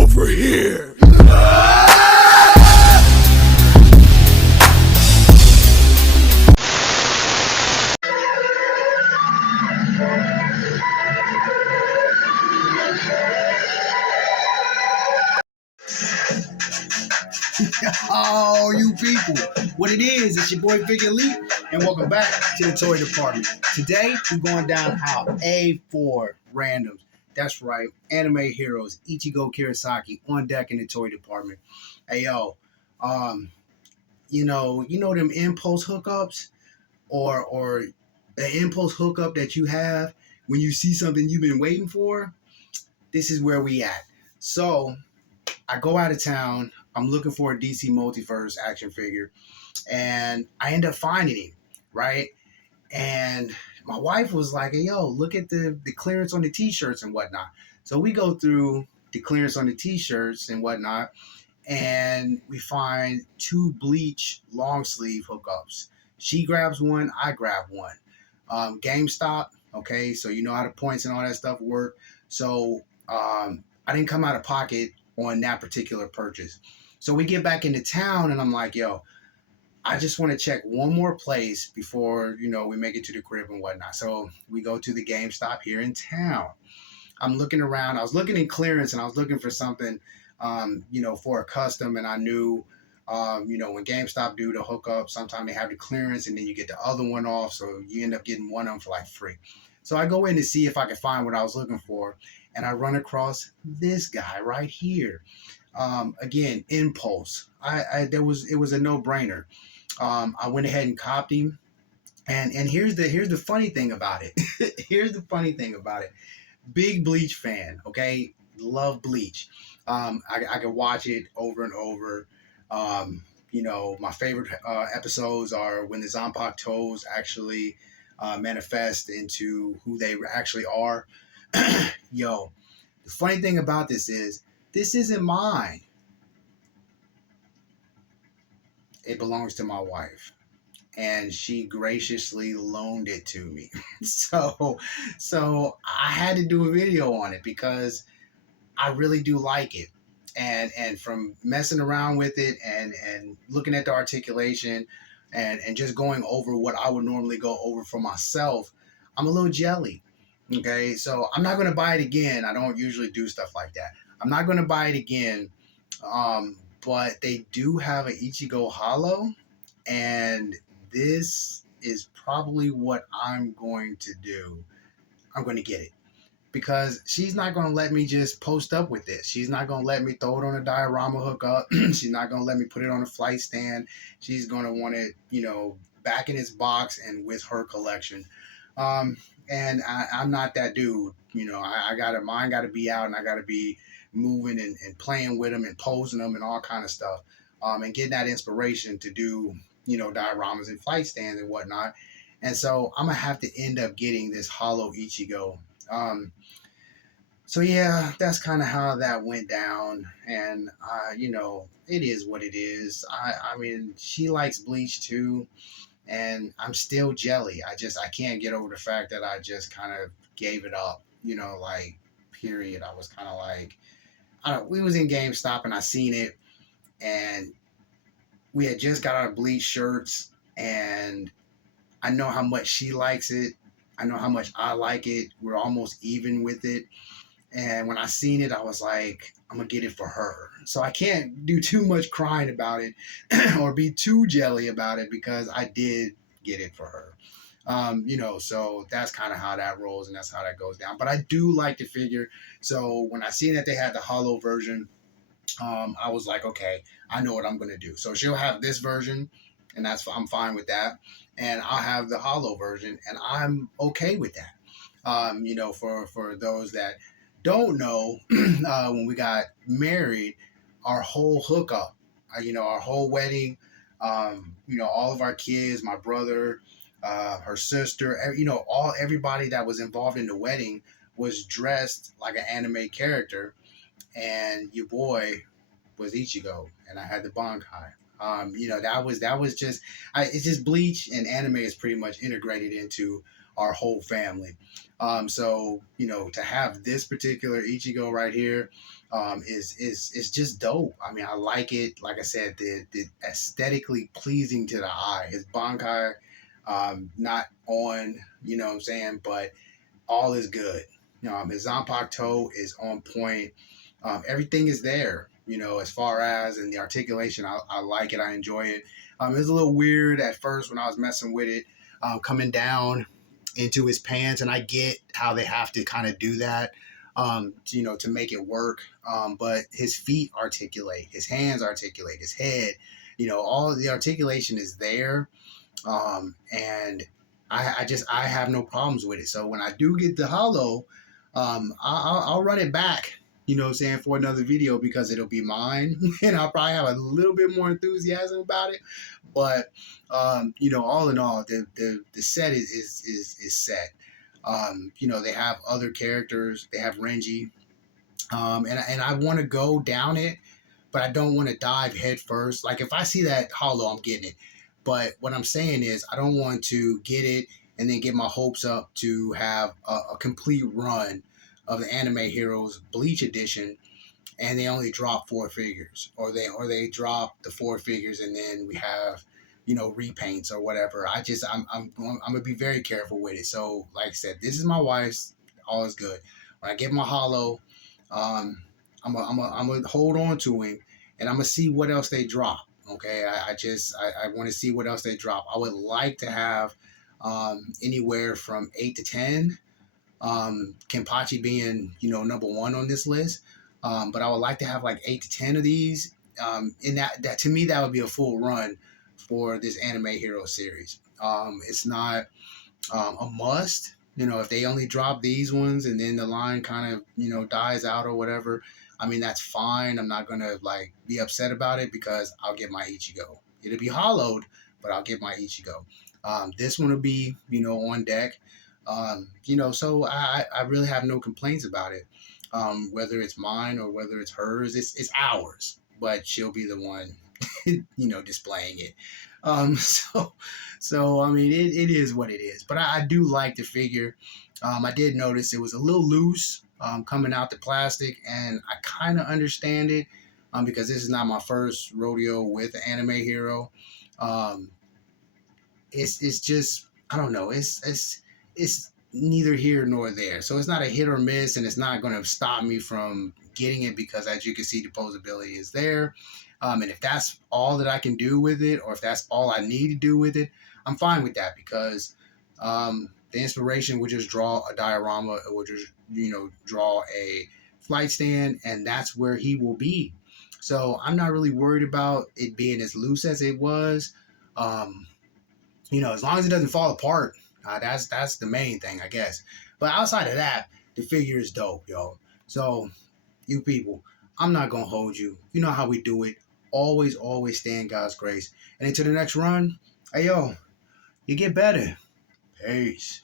over here. Oh, you people. What it is, it's your boy Big Elite, and welcome back to the toy department. Today, we're going down how A4 randoms. That's right, anime heroes, Ichig0 on deck in the toy department. Hey, yo, you know them impulse hookups or the impulse hookup that you have when you see something you've been waiting for? This is where we at. So, I go out of town. I'm looking for a DC Multiverse action figure, and I end up finding him, right? And my wife was like, hey, yo, look at the clearance on the t-shirts and whatnot. So we go through the clearance on the t-shirts and whatnot, and we find two Bleach long sleeve hookups. She grabs one, I grab one. GameStop, okay, so you know how the points and all that stuff work. So I didn't come out of pocket on that particular purchase. So we get back into town, and I'm like, yo, I just want to check one more place before, we make it to the crib and whatnot. So we go to the GameStop here in town. I'm looking around. I was looking in clearance, and I was looking for something, for a custom. And I knew, when GameStop do the hookup, sometimes they have the clearance, and then you get the other one off. So you end up getting one of them for like free. So I go in to see if I can find what I was looking for, and I run across this guy right here. Again, impulse. It was a no-brainer. I went ahead and copied him, and here's the funny thing about it. Here's the funny thing about it. Big Bleach fan, okay? Love Bleach. I could watch it over and over. My favorite episodes are when the Zanpakutos actually manifest into who they actually are. Yo, the funny thing about this isn't mine. It belongs to my wife, and she graciously loaned it to me. so I had to do a video on it because I really do like it. And from messing around with it and looking at the articulation and just going over what I would normally go over for myself, I'm a little jelly. Okay, so I'm not going to buy it again. I don't usually do stuff like that. I'm not going to buy it again. But they do have an Ichig0 Holo, and this is probably what I'm going to do. I'm going to get it because she's not going to let me just post up with this. She's not going to let me throw it on a diorama hookup. She's not going to let me put it on a flight stand. She's going to want it, back in its box and with her collection. And I'm not that dude. Mine got to be out, and I got to be moving and playing with them and posing them and all kind of stuff, and getting that inspiration to do, dioramas and flight stands and whatnot. And so I'm gonna have to end up getting this Holo Ichig0. So yeah, that's kind of how that went down, and it is what it is. I mean, she likes Bleach too, and I'm still jelly. I can't get over the fact that I just kind of gave it up, period. I was kind of like, we was in GameStop and I seen it, and we had just got our Bleach shirts, and I know how much she likes it. I know how much I like it. We're almost even with it. And when I seen it, I was like, I'm going to get it for her. So I can't do too much crying about it or be too jelly about it because I did get it for her. So that's kind of how that rolls, and that's how that goes down. But I do like the figure. So when I seen that they had the Holo version, I was like, okay, I know what I'm going to do. So she'll have this version, and I'm fine with that. And I'll have the Holo version, and I'm okay with that. For those that don't know, when we got married, our whole hookup, our whole wedding, all of our kids, my brother, her sister, everybody that was involved in the wedding was dressed like an anime character, and your boy was Ichig0, and I had the Bankai. That was just, it's just Bleach and anime is pretty much integrated into our whole family. So to have this particular Ichig0 right here is just dope. I mean, I like it. Like I said, the aesthetically pleasing to the eye. His Bankai, not on, what I'm saying, but all is good. His Zanpak toe is on point. Everything is there, as far as, and the articulation, I like it. I enjoy it. It was a little weird at first when I was messing with it, coming down into his pants, and I get how they have to kind of do that, to make it work. But his feet articulate, his hands articulate, his head, all the articulation is there. And I have no problems with it. So when I do get the hollow, I'll run it back, for another video, because it'll be mine and I'll probably have a little bit more enthusiasm about it. But all in all, the set is set. They have other characters. They have Renji, and I want to go down it, but I don't want to dive head first. Like if I see that hollow, I'm getting it. But what I'm saying is, I don't want to get it and then get my hopes up to have a complete run of the Anime Heroes Bleach Edition, and they only drop 4 figures, or they drop the 4 figures, and then we have repaints or whatever. I'm gonna be very careful with it. So like I said, this is my wife's. All is good. When I get my hollow, I'm gonna hold on to him, and I'm gonna see what else they drop. Okay, I want to see what else they drop. I would like to have anywhere from 8 to 10. Kenpachi being number one on this list, but I would like to have like 8 to 10 of these. In that to me, that would be a full run for this Anime Hero series. It's not a must. If they only drop these ones and then the line kind of dies out or whatever, I mean, that's fine. I'm not gonna like be upset about it, because I'll get my Ichig0. It'll be hollowed, but I'll get my Ichig0. This one will be on deck. So I really have no complaints about it. Whether it's mine or whether it's hers, it's ours, but she'll be the one displaying it. So I mean, it is what it is. But I do like the figure. I did notice it was a little loose coming out the plastic, and I kind of understand it, because this is not my first rodeo with the Anime Hero. It's just, I don't know. It's neither here nor there. So it's not a hit or miss, and it's not going to stop me from getting it, because as you can see, the posability is there. And if that's all that I can do with it, or if that's all I need to do with it, I'm fine with that, because the inspiration would just draw a diorama. It would just, draw a flight stand, and that's where he will be. So I'm not really worried about it being as loose as it was. As long as it doesn't fall apart, that's the main thing, I guess. But outside of that, the figure is dope, yo. So, you people, I'm not gonna hold you. You know how we do it. Always, always stay in God's grace. And until the next run, hey yo, you get better. Peace.